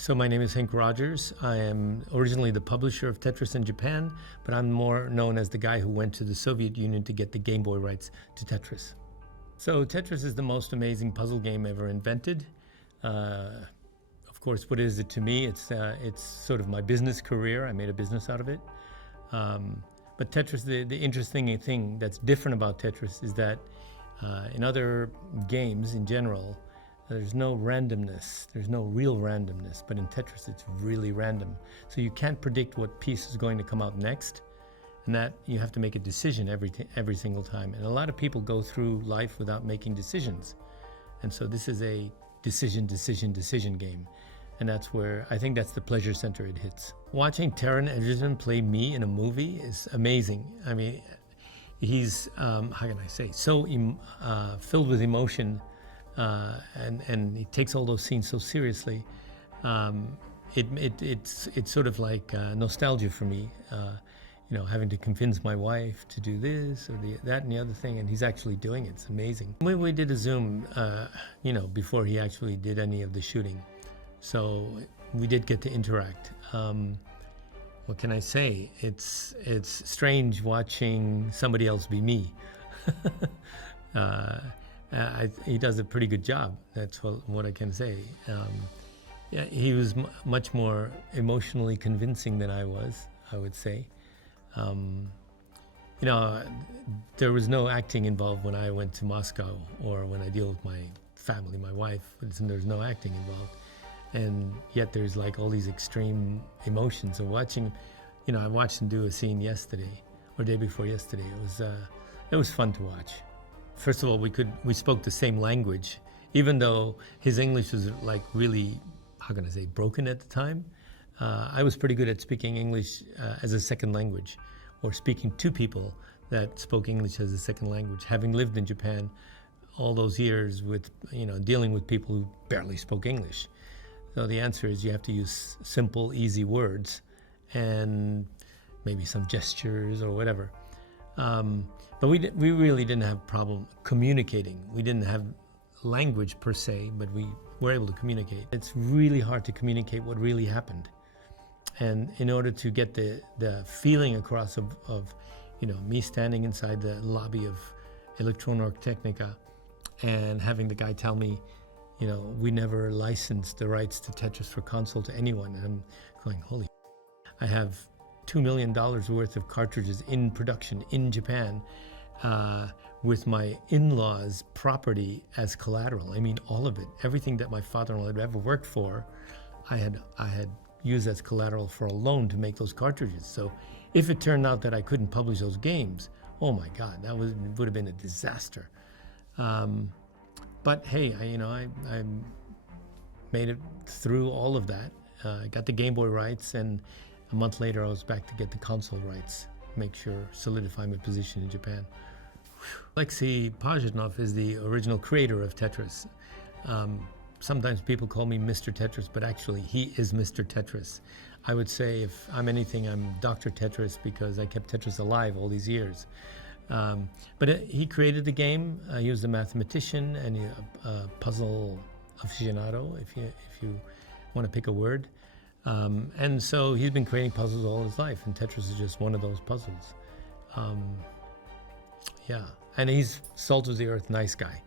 So my name is Henk Rogers. I am originally the publisher of Tetris in Japan, but I'm more known as the guy who went to the Soviet Union to get the Game Boy rights to Tetris. So Tetris is the most amazing puzzle game ever invented. Of course, what is it to me? It's sort of my business career. I made a business out of it. But Tetris, the interesting thing that's different about Tetris is that in other games in general, there's no randomness. There's no real randomness, but in Tetris, it's really random. So you can't predict what piece is going to come out next, and that you have to make a decision every single time. And a lot of people go through life without making decisions. And so this is a decision game. And that's where, I think that's the pleasure center it hits. Watching Taron Egerton play me in a movie is amazing. I mean, he's, how can I say, so filled with emotion, and he takes all those scenes so seriously. It's sort of like nostalgia for me, having to convince my wife to do this or that and the other thing, and he's actually doing it. It's amazing. We did a Zoom, before he actually did any of the shooting. So we did get to interact. What can I say? It's strange watching somebody else be me. He does a pretty good job. That's what I can say. Yeah, he was much more emotionally convincing than I was, I would say. There was no acting involved when I went to Moscow or when I deal with my family, my wife. There's no acting involved. And yet there's like all these extreme emotions. So watching, I watched him do a scene yesterday or day before yesterday. It was fun to watch. First of all, we spoke the same language, even though his English was like really, how can I say, broken at the time. I was pretty good at speaking English as a second language, or speaking to people that spoke English as a second language. Having lived in Japan all those years with, dealing with people who barely spoke English. So the answer is you have to use simple, easy words and maybe some gestures or whatever. But we really didn't have a problem communicating. We didn't have language per se, but we were able to communicate. It's really hard to communicate what really happened. And in order to get the feeling across of me standing inside the lobby of Electronorg Technica and having the guy tell me, we never licensed the rights to Tetris for console to anyone. And I'm going, holy, I have $2 million worth of cartridges in production in Japan with my in-laws' property as collateral. I mean, all of it, everything that my father-in-law had ever worked for, I had used as collateral for a loan to make those cartridges. So if it turned out that I couldn't publish those games, oh my God, would have been a disaster. But hey, I made it through all of that. I got the Game Boy rights, and a month later I was back to get the console rights, solidify my position in Japan. Alexei Pajitnov is the original creator of Tetris. Sometimes people call me Mr. Tetris, but actually he is Mr. Tetris. I would say if I'm anything, I'm Dr. Tetris because I kept Tetris alive all these years. But he created the game. He was a mathematician and a puzzle aficionado, if you want to pick a word. And so he's been creating puzzles all his life, and Tetris is just one of those puzzles. Yeah, and he's salt of the earth, nice guy.